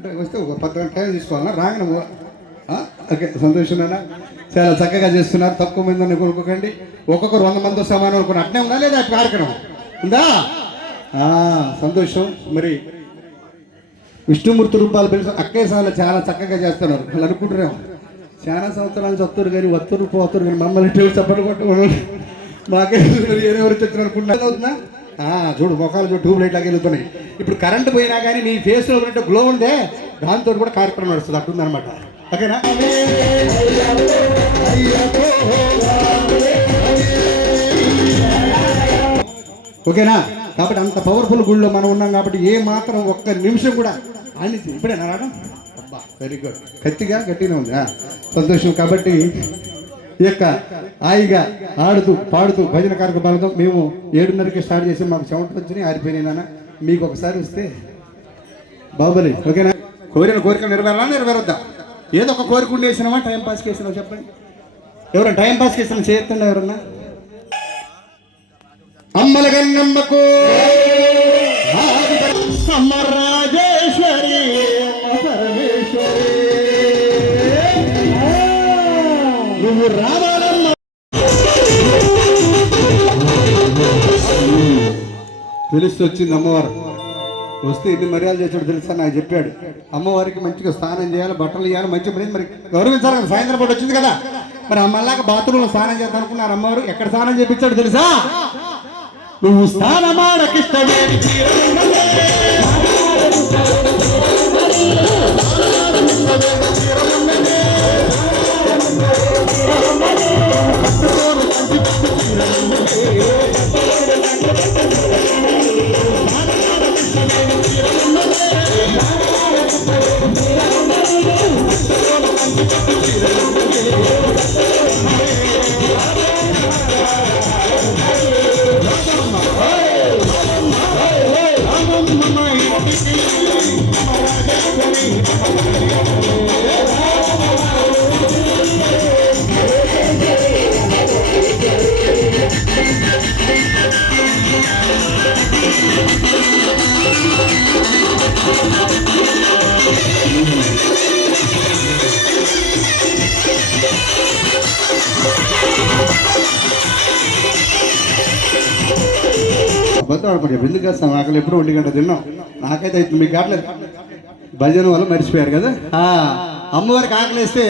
అంటే వస్తే ఒక 10 గంటల టైం తీసుకోవాలన్నా రాగానే ఓకే సంతోషమేనా? చాలా చక్కగా చేస్తున్నారు. తక్కువ మంది కోరుకోకండి. ఒక్కొక్కరు 100 మంది సమానం అనుకుని అట్నే ఉందా లేదా కార్యక్రమం ఉందా? సంతోషం. మరి విష్ణుమూర్తి రూపాలు పిలిచి అక్కే సార్లు చాలా చక్కగా చేస్తున్నారు. వాళ్ళు అనుకుంటున్నాం చాలా సంవత్సరాలు వస్తారు కానీ పోతారు కానీ మమ్మల్ని చెప్పండి కొట్టమని మాకే ఎవరు తెచ్చిన అనుకుంటున్నారు. అవుతుందా? చూడు మొఖాలు చూడు ట్యూబ్ లైట్ లాగా వెళ్తున్నాయి. ఇప్పుడు కరెంట్ పోయినా కానీ నీ ఫేస్లో ఉన్నట్టు గ్లో ఉందే, దాంతో కూడా కార్యక్రమం నడుస్తుంది. అట్టుంది అనమాట. ఓకేనా? ఓకేనా? కాబట్టి అంత పవర్ఫుల్ గుడిలో మనం ఉన్నాం కాబట్టి ఏ మాత్రం ఒక్క నిమిషం కూడా అని ఇప్పుడే రావడం అబ్బా వెరీ గుడ్. గట్టిగా ఉంది. సంతోషం. కాబట్టి ఈ యొక్క హాయిగా ఆడుతూ పాడుతూ భజన కార్యక్రమాలతో మేము 7:30కి స్టార్ట్ చేసి మాకు చెమట వచ్చినాయి, ఆరిపోయినాయి. నాన్న మీకు ఒకసారి వస్తే బాహుబలి. ఓకేనా? కోరిక నెరవేరొద్దా? ఏదో ఒక కోరిక ఉండేసినామా టైం పాస్కి వేసినావు చెప్పండి. ఎవరైనా టైం పాస్కి వేసిన చేయండి. ఎవరన్నా అమ్మల గన్నమ్మకు అమ్మ రాజేశ్వరి పరమేశ్వరి నువ్వు రావాలమ్మ. పిలిస్తే వచ్చింది అమ్మవారు. వస్తే ఇన్ని మర్యాద చేసాడు తెలుసా? నాకు చెప్పాడు అమ్మవారికి మంచిగా స్నానం చేయాలి, బట్టలు ఇవ్వాలి, మంచి మరి గౌరవించాలి కదా. సాయంత్రం పూట వచ్చింది కదా, మరి అమ్మలాగా బాత్రూంలో స్నానం చేద్దాం అనుకున్నారు. అమ్మవారు ఎక్కడ స్నానం చేయించాడు తెలుసా? నువ్వు స్నానమాడకిష్టమే ఎందుకు చేస్తాం? ఆకలి ఎప్పుడు 1 గంట తిన్నాం. నాకైతే మీకు కావట్లేదు. భజన వల్ల మర్చిపోయారు కదా. అమ్మవారికి ఆకలి వేస్తే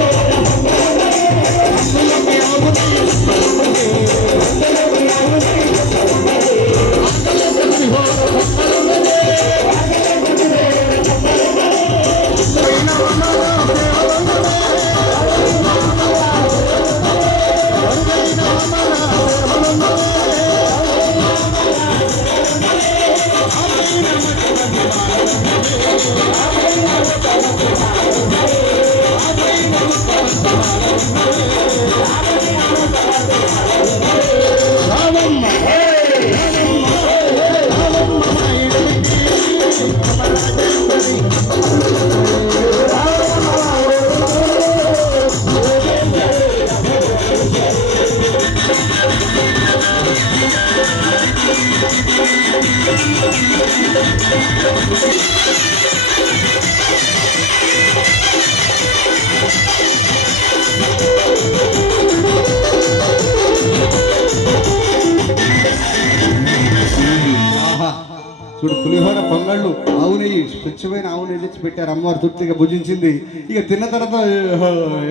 చూడు పులిహోర పొంగళ్ళు ఆవు నెయ్యి స్వచ్ఛమైన ఆవు నెయ్యి తెచ్చి పెట్టారు. అమ్మవారు తృప్తిగా భుజించింది. ఇక తిన్న తర్వాత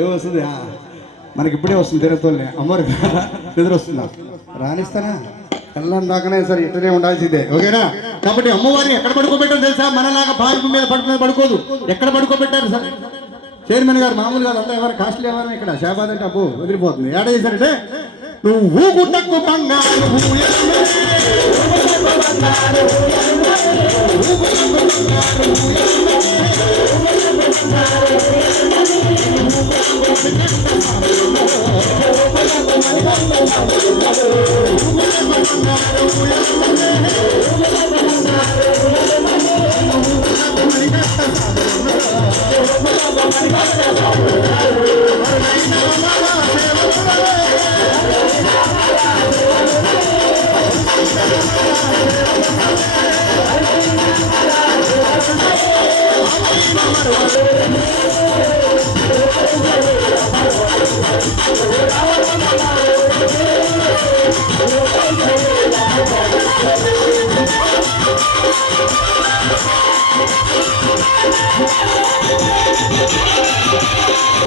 ఏమొస్తుంది? మనకి ఇప్పుడే వస్తుంది తినతోనే. అమ్మవారి నిద్ర వస్తుందా? రాణిస్తానా? కళ్ళం దాకానే సరే ఇట్లనే ఉండాల్సిందే. ఓకేనా? కాబట్టి అమ్మవారిని ఎక్కడ పడుకోబెట్టారు తెలుసా? మనలాగా పార్కు మీద పడుకోదు. ఎక్కడ పడుకోబెట్టారు సార్? చైర్మన్ గారు మామూలు కాదు, అంతా ఎవరు కాస్ట్లీ ఎవరు ఇక్కడ షాబాద్ అంటే అబ్బో వదిలిపోతుంది. ఏడ చేశారంటే నువ్వు గుట్టకు బంగారు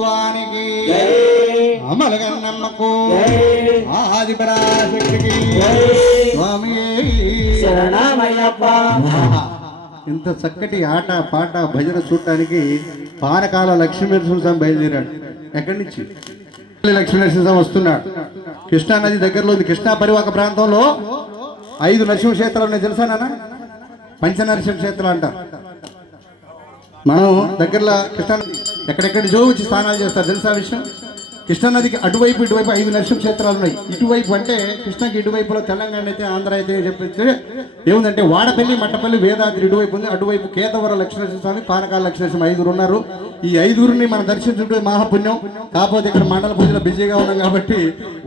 వానికి అమలగన్నమ్మకు ఆదిపరాశక్తికి స్వామి శరణమయ్యప్ప. ఇంత చక్కటి ఆట పాట భజన చూడటానికి పానకాల లక్ష్మీనరసింహస్వామి బయలుదేరాడు. ఎక్కడి నుంచి లక్ష్మీనరసింహస్వామి వస్తున్నాడు. కృష్ణా నది దగ్గరలో ఉంది. కృష్ణా పరివాహక ప్రాంతంలో 5 నరసింహ క్షేత్రాలు ఉన్నాయి. తెలుసా నాన్న? పంచనరసింహ క్షేత్రాలు అంటారు. మనం దగ్గరలో కృష్ణా ఎక్కడెక్కడ జో వచ్చి స్నానాలు చేస్తారు. తెలుసా విషయం? కృష్ణానదికి అటువైపు ఇటువైపు 5 నరసింహ క్షేత్రాలు ఉన్నాయి. ఇటువైపు అంటే కృష్ణకి ఇటువైపులో తెలంగాణ అయితే ఆంధ్ర అయితే చెప్పితే ఏముందంటే వాడపల్లి మట్టపల్లి వేదాద్రి ఇటువైపు ఉంది. అటువైపు కేతవర లక్ష్మీనరసింహస్వామి పానకాల లక్ష్మీనరసింహ 5 ఉన్నారు. ఈ 5 మనం దర్శించుంటే మహాపుణ్యం. కాకపోతే ఇక్కడ మండల పూజలో బిజీగా ఉన్నాం కాబట్టి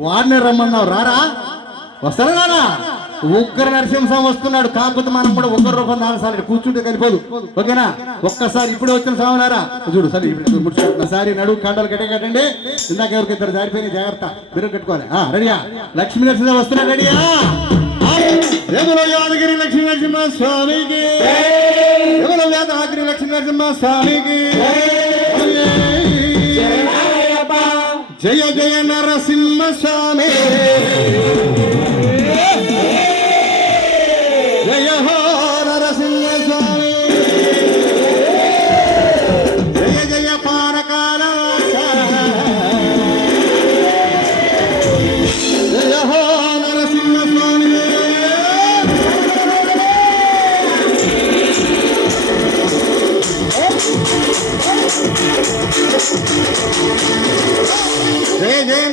వాడినే రమ్మన్నావు. రారా? వస్తారా రారా? ఉగ్ర నరసింహస్వామి వస్తున్నాడు. కాకపోతే మనం కూడా ఉగ్ర రూపం దాల్సాలి. కూర్చుంటే కలిపోదు. ఓకేనా? ఒక్కసారి ఇప్పుడే వచ్చిన స్వామినారా చూడు. సరే ఒకసారి నడువు కండలు కట్టండి. ఇందాక ఎవరికి ఇద్దరు జారిపోయి జాగ్రత్త. మీరు కట్టుకోవాలి. రెడీయా? లక్ష్మీ నరసింహ వస్తున్నాడు. రెడీయా? యాదగిరి లక్ష్మీ నరసింహ స్వామికి, యాదగిరి లక్ష్మీ నరసింహ స్వామికి జయ జయ నరసింహ స్వామి. జయ హో నరసింహ స్వామి. జయ జయ పానకాల జయ హో నరసింహ స్వామి. జయ జయ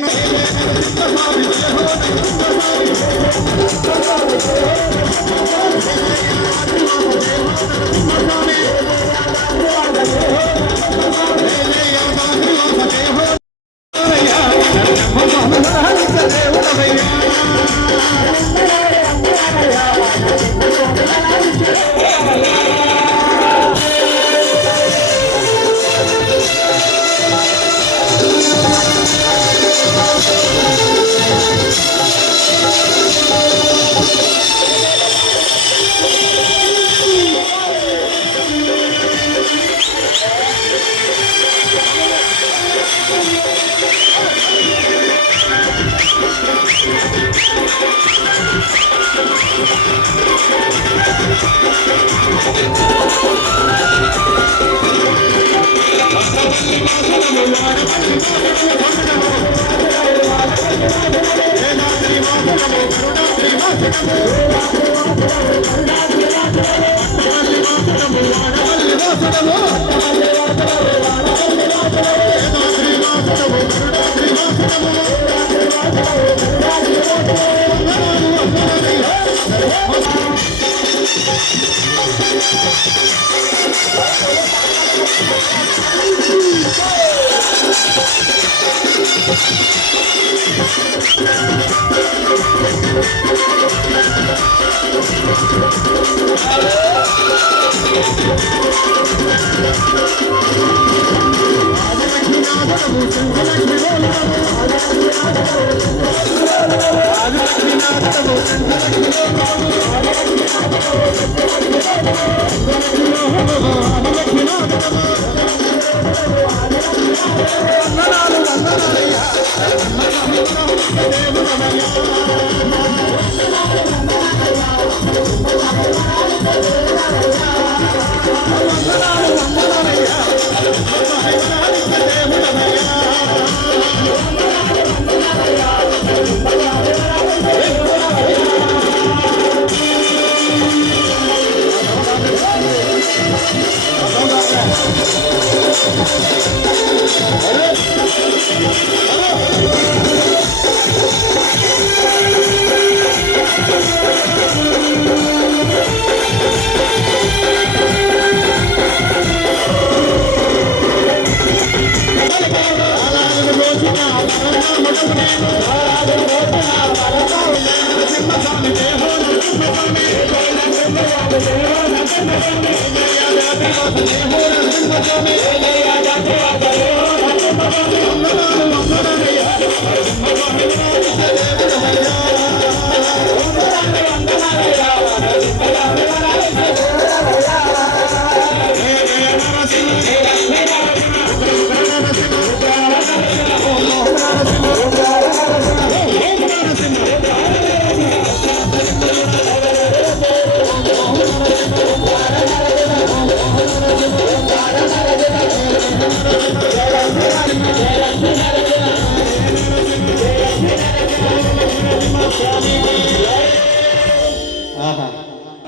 ఆహా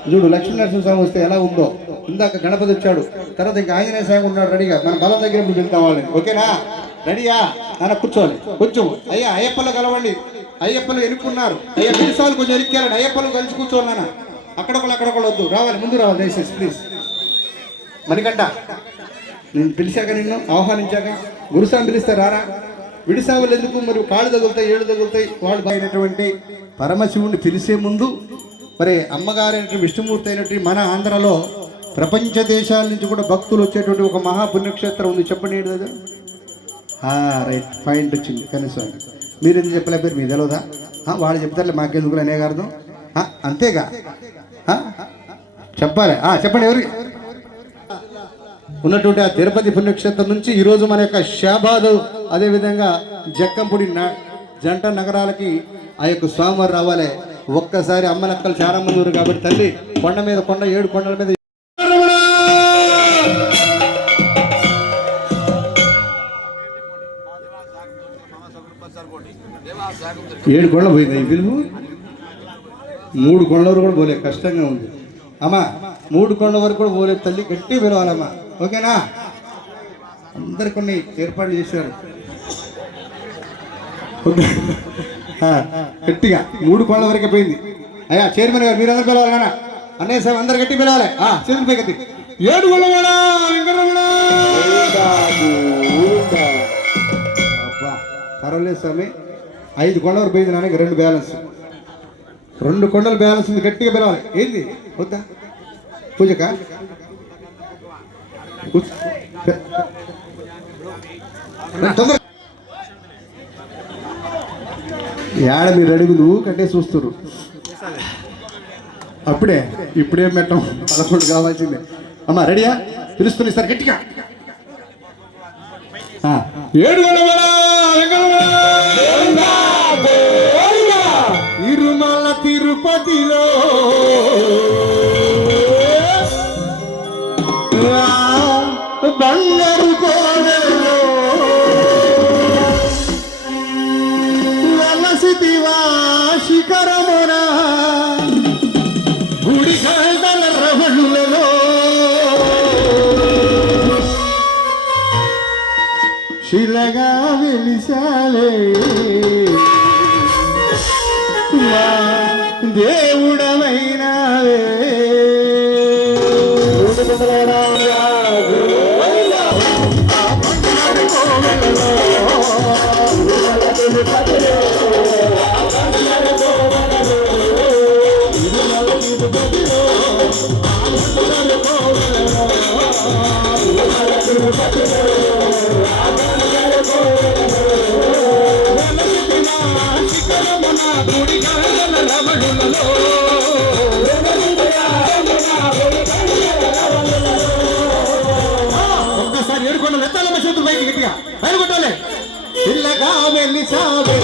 చూడు లక్ష్మీ నరసింహస్వామి వస్తే ఎలా ఉందో. ఇందాక గణపతి వచ్చాడు, తర్వాత ఇంకా ఆంజనేయ స్వామి ఉన్నాడు రెడీగా. మన బలం దగ్గర వెళ్తాం వాళ్ళని. ఓకేనా? రెడీయా? నాన్న కూర్చోవాలి కొంచెం. అయ్యా అయ్యప్పలు కలవండి. అయ్యప్పలు ఎనుక్కున్నారు. అయ్యా పిలిసాలు కొంచెం ఎరిక్కారండి. అయ్యప్పలు కలిసి కూర్చోవాలి నాన్న. అక్కడొకళ్ళు వద్దు, రావాలి, ముందు రావాలి దయచేసి ప్లీజ్. మణికంట నేను పిలిచాక, నిన్ను ఆహ్వానించాక, గురుస్వామి పిలిస్తే రారా? విడిసావులు ఎందుకు? మరి కాళ్ళు తగులుతాయి, ఏళ్ళు తగులుతాయి. వాళ్ళు అయినటువంటి పరమశివుణ్ణి పిలిచే ముందు మరి అమ్మగారైనటువంటి విష్ణుమూర్తి అయినటువంటి మన ఆంధ్రలో ప్రపంచ దేశాల నుంచి కూడా భక్తులు వచ్చేటువంటి ఒక మహాపుణ్యక్షేత్రం ఉంది. చెప్పండి ఏంటి అది? రైట్, పాయింట్ వచ్చింది కనీసం. మీరు ఎందుకు చెప్పలే పేరు? మీ తెలియదా? వాళ్ళు చెప్తారులే, మాకెందుకు అనే అర్థం. అంతేగా చెప్పాలి. చెప్పండి ఎవరికి ఉన్నటువంటి ఆ తిరుపతి పుణ్యక్షేత్రం నుంచి ఈరోజు మన యొక్క షాబాదు, అదేవిధంగా జక్కంపూడి జంట నగరాలకి ఆ యొక్క స్వామివారు రావాలి. ఒక్కసారి అమ్మలక్కలు చాలా మంది ఉన్నారు కాబట్టి తల్లి కొండ మీద కొండ, 7 కొండల మీద 7 కొండలు పోయింది. పిలుపు 3 కొండల వరకు కూడా పోలే, కష్టంగా ఉంది అమ్మా. 3 కొండల వరకు కూడా పోలేదు తల్లి, గట్టి పిలవాలమ్మా. ఓకేనా? అందరు కొన్ని ఏర్పాట్లు చేశారు గట్టిగా. 3 కొండల వరకే పోయింది. అయ్యా చైర్మన్ గారు మీరు అందరు పిలవాలి నాన్న. అన్నయ్య సార్ అందరు గట్టి పిలవాలి. చేతులు పైకి 7 కొండల పర్వాలేదు స్వామి. 5 కొండల వరకు పోయింది నాన్న. 2 బ్యాలెన్స్, 2 కొండలు బ్యాలెన్స్ ఉంది. గట్టిగా పిలవాలి. ఏంది వద్దా పూజక? ఏడ మీరు అడుగు నువ్వు కట్టే చూస్తున్నారు. అప్పుడే ఇప్పుడేం పెట్టం, 11 కావాల్సిందే. అమ్మా రెడీయా? పిలుస్తుంది సార్ గట్టిగా. 7 తిరుమల తిరుపతిలో బంగారు కోవెలలో వలసిదివా శిఖరమున గుడి గంటల రవళులలో శిలగా వెలిసాలే మా దేవుడమైనావే. ఒక్కసారి 7 కొండలు ఎత్తాలమ్మ, చేతులు పైకి గట్టిగా పైన కొట్టాలి. పిల్లగా వెళ్ళి సాగే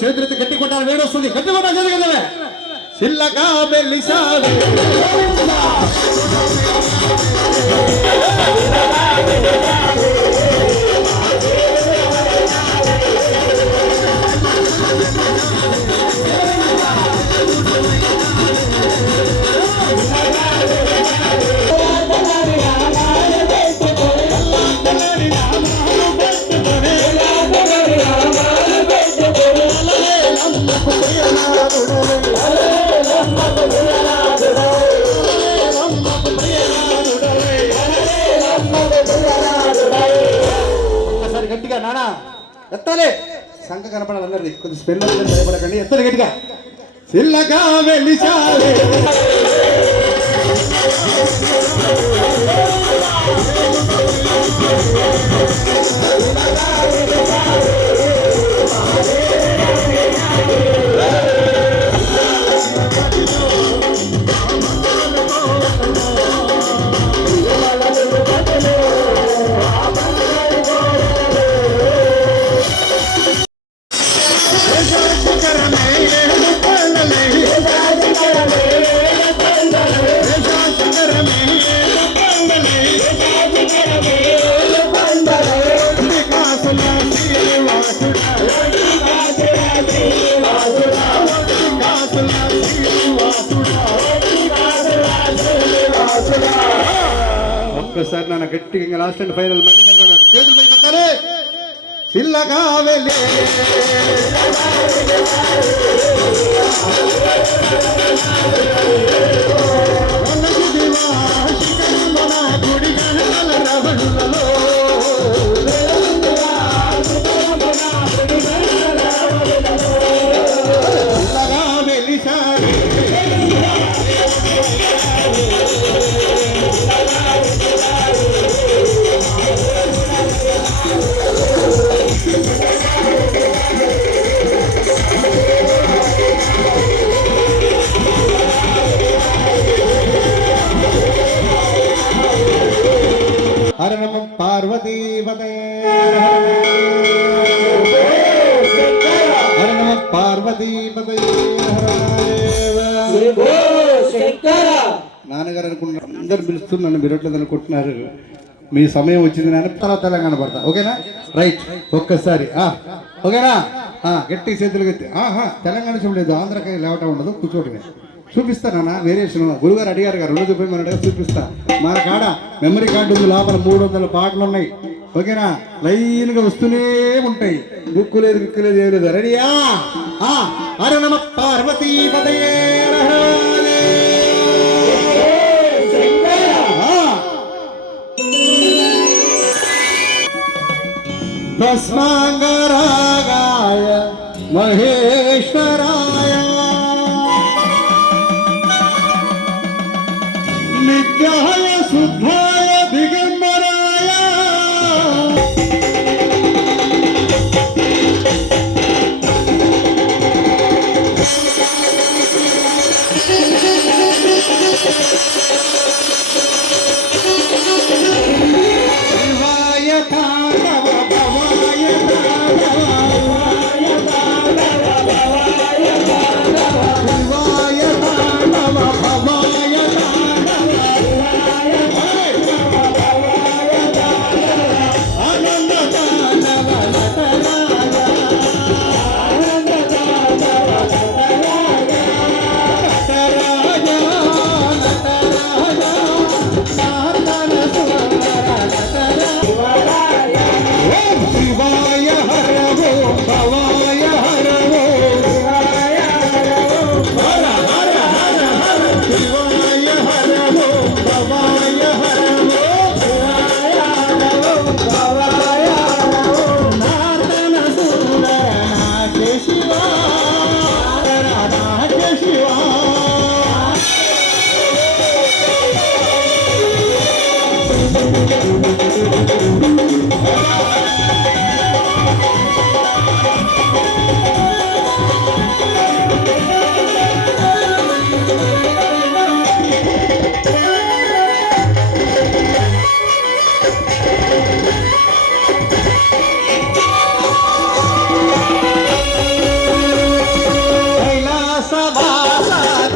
చేతులెత్తి గట్టి కొట్టాలి. వేడి వస్తుంది. గట్టి కొట్టాలి. చేతి కదా చిల్లగా వెలిసావే ఒక్కసారి గట్టిగా నానా ఎత్తాలి సంఖ కనపడాలి అందరిది కొద్ది స్పెల్ భయపడకండి ఎత్తాలి గట్టిగా చిల్లగా వెలిసావే ఒక్కసారి నాన్న గట్టిగా ఇంకా లాస్ట్ అండ్ ఫైనల్ మళ్ళీ చేతులు పైకి ఎత్తాలి చిల్లగా వెళ్ళే గుడి రవణులలో చిల్లగా వెలిసారి హర నమ పార్వతీపతే హర నమ పార్వతీపతే నాన్నగారు అనుకుంటున్నారు అందరు పిలుస్తున్నారు నన్ను బిరట్లేదు అనుకుంటున్నారు మీ సమయం వచ్చింది నాన్న తర్వాత తెలంగాణ పడతా ఓకేనా రైట్ ఒక్కసారి ఓకేనా గట్టి చేతులు గట్టి తెలంగాణ చూడలేదు ఆంధ్రకాయ లేవటం ఉండదు కూర్చోటమే చూపిస్తానన్నా వేరియేషన్ గురుగారు అడిగారు గారు 2 చూపి మన చూపిస్తా మన కాడ మెమరీ కార్డు ఉంది లోపల 300 పాటలు ఉన్నాయి ఓకేనా లైన్గా వస్తూనే ఉంటాయి దిక్కు లేదు దిక్కు లేదు ఏం లేదు రెడీయా హర నమ పార్వతీపతయే భస్మాంగరాగాయ మహేశ్వరాయ నిత్యాయ శుద్ధాయ దిగంబరాయ శివాయ తాండవ భవాయ శివాయ తాండవ భవాయ శివాయ హరవో భవాయ హరవో శివాయ హరవో భవాయ హరవో నాతన సుందర నాథ శివా నాథ శివా కైలాసవాస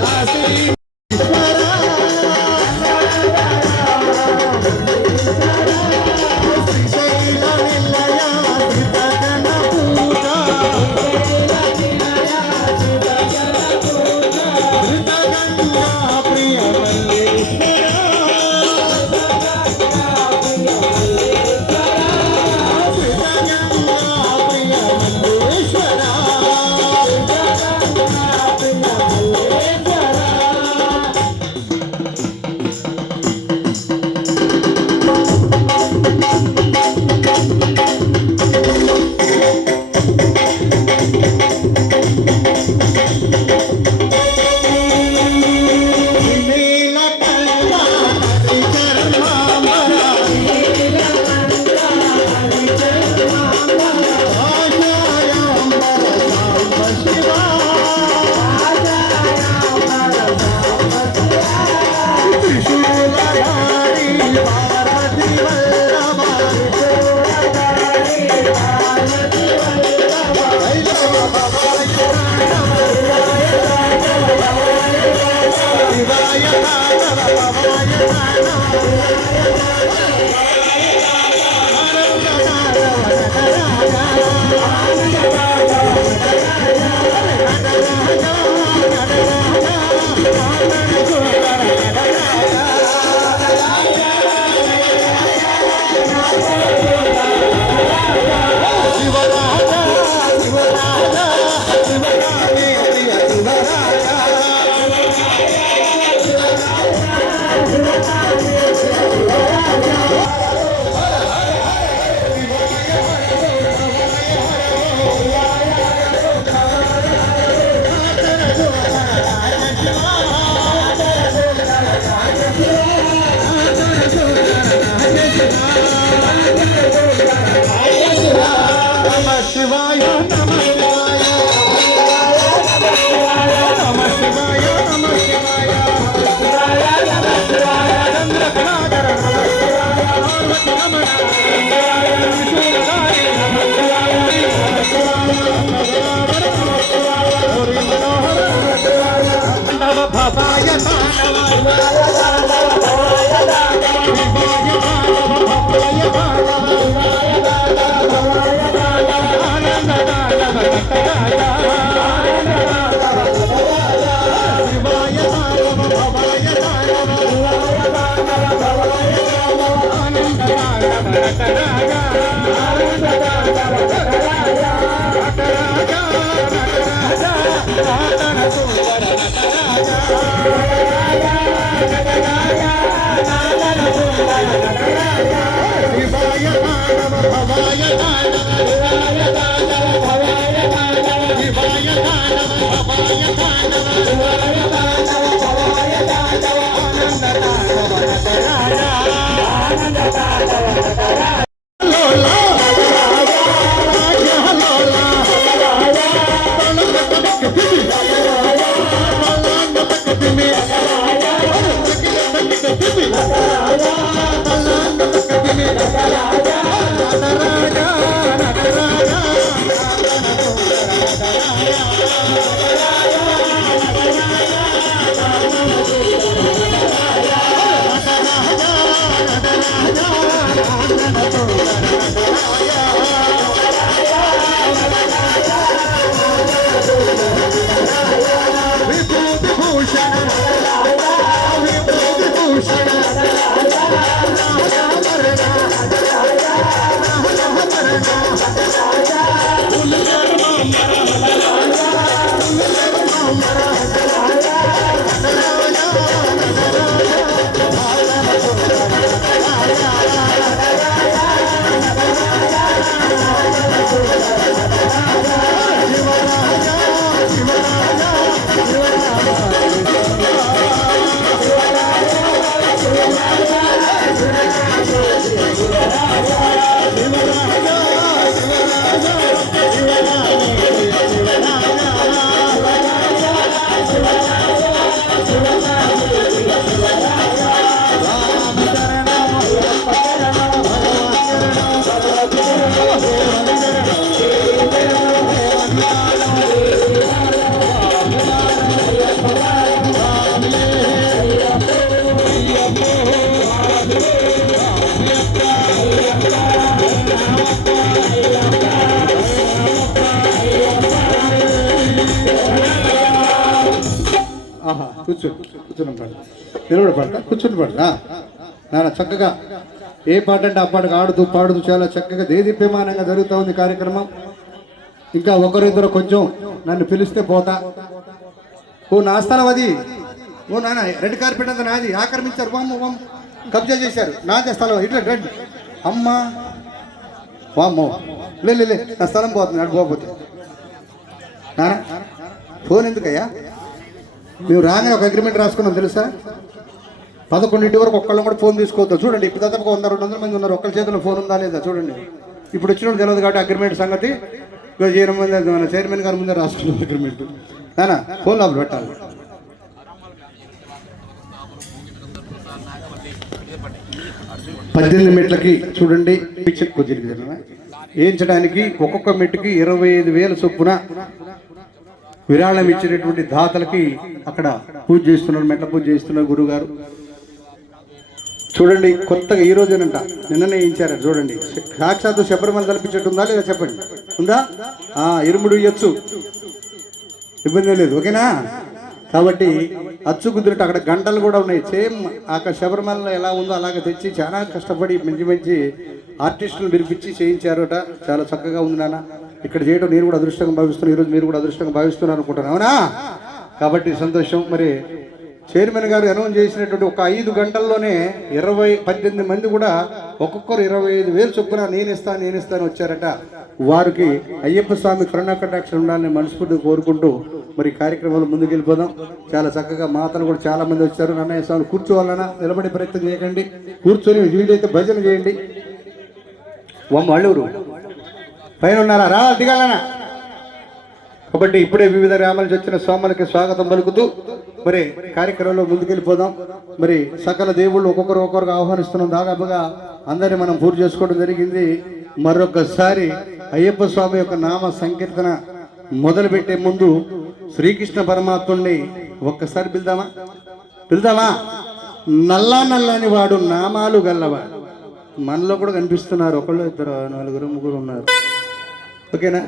కూర్చో కూర్చొని పాడు నిలబడి పాడతా కూర్చొని పాడతా నాన్న చక్కగా ఏ పాట అంటే ఆ పాటకు ఆడుతూ పాడుతూ చాలా చక్కగా దేదీప్యమానంగా జరుగుతూ ఉంది కార్యక్రమం. ఇంకా ఒకరిద్దరు కొంచెం నన్ను పిలిస్తే పోతా. ఓ నా స్థలం అది, ఓ నాన్న రెడ్ కార్పెట్ అంతా నాది, ఆక్రమించారు, వామ్మ కబ్జా చేశారు, నాదే స్థలం, ఇట్లా రెడ్ అమ్మ వామ్మో లే నా స్థలం పోతుంది అటు పోకపోతే. నాన్న ఫోన్ ఎందుకయ్యా? మేము రాగానే ఒక అగ్రిమెంట్ రాసుకున్నాం తెలుసా, 11 వరకు ఒక్కళ్ళని కూడా ఫోన్ తీసుకోవద్దు. చూడండి ఇప్పుడు దాదాపు 100-200 మంది ఉన్నారు, ఒక్కళ్ళ చేతిలో ఫోన్ ఉందా లేదా చూడండి. ఇప్పుడు వచ్చినప్పుడు తెలియదు కాబట్టి అగ్రిమెంట్ సంగతి మన చైర్మన్ గారి ముందే రాసుకున్నాం అగ్రిమెంట్. నాన్న ఫోన్ లోపల పెట్టాలి. 18 మెట్లకి చూడండి వేయించడానికి ఒక్కొక్క మెట్టుకి 25,000 చొప్పున విరాళం ఇచ్చినటువంటి దాతలకి అక్కడ పూజ చేస్తున్నారు, మెట్ల పూజ చేస్తున్నారు గురుగారు. చూడండి కొత్తగా ఈ రోజునంట నిన్ననే వేయించారు. చూడండి సాక్షాత్తు శబరిమల తలపించట్టుందా లేదా చెప్పండి, ఉందా? ఇరుముడు ఇయ్యొచ్చు, ఇబ్బంది లేదు, ఓకేనా? కాబట్టి అచ్చు కుదిరినట్టు అక్కడ గంటలు కూడా ఉన్నాయి. సేమ్ అక్కడ శబరిమలలో ఎలా ఉందో అలాగే తెచ్చి చాలా కష్టపడి మంచి మంచి ఆర్టిస్టులు పిలిపించి చేయించారట. చాలా చక్కగా ఉంది నాన్న. ఇక్కడ చేయడం నేను కూడా అదృష్టంగా భావిస్తున్నాను. ఈరోజు మీరు కూడా అదృష్టంగా భావిస్తున్నారు అనుకుంటున్నాను, అవునా? కాబట్టి సంతోషం. మరి చైర్మన్ గారు అనౌన్స్ చేసినటువంటి ఒక 5 గంటల్లోనే 18 మంది కూడా ఒక్కొక్కరు 25,000 చొప్పున నేను ఇస్తాను వచ్చారట. వారికి అయ్యప్ప స్వామి కరుణా కటాక్షం ఉండాలని మనస్ఫూర్తిగా కోరుకుంటూ మరి కార్యక్రమాలు ముందుకు వెళ్ళిపోదాం. చాలా చక్కగా మాతలు కూడా చాలా మంది వచ్చారు. నన్నయ్య స్వామి కూర్చోవాలన్నా నిలబడే ప్రయత్నం చేయకండి, కూర్చొని వీలైతే భజన చేయండి. వాళ్ళెవరు పైన ఉన్నారా? రా దిగాలనా? కాబట్టి ఇప్పుడే వివిధ గ్రామాల నుంచి వచ్చిన స్వాములకి స్వాగతం పలుకుతూ మరి కార్యక్రమంలో ముందుకెళ్ళిపోదాం. మరి సకల దేవుళ్ళు ఒక్కొక్కరు ఆహ్వానిస్తున్నాం. దాదాపుగా అందరినీ మనం పూర్తి చేసుకోవడం జరిగింది. మరొకసారి అయ్యప్ప స్వామి యొక్క నామ సంకీర్తన మొదలుపెట్టే ముందు శ్రీకృష్ణ పరమాత్ముడిని ఒక్కసారి పిలుదామా? నల్లని వాడు నామాలు గల్లవాడు. మనలో కూడా కనిపిస్తున్నారు, ఒకళ్ళు ఇద్దరు 4 ముగ్గురు ఉన్నారు, ఓకేనా?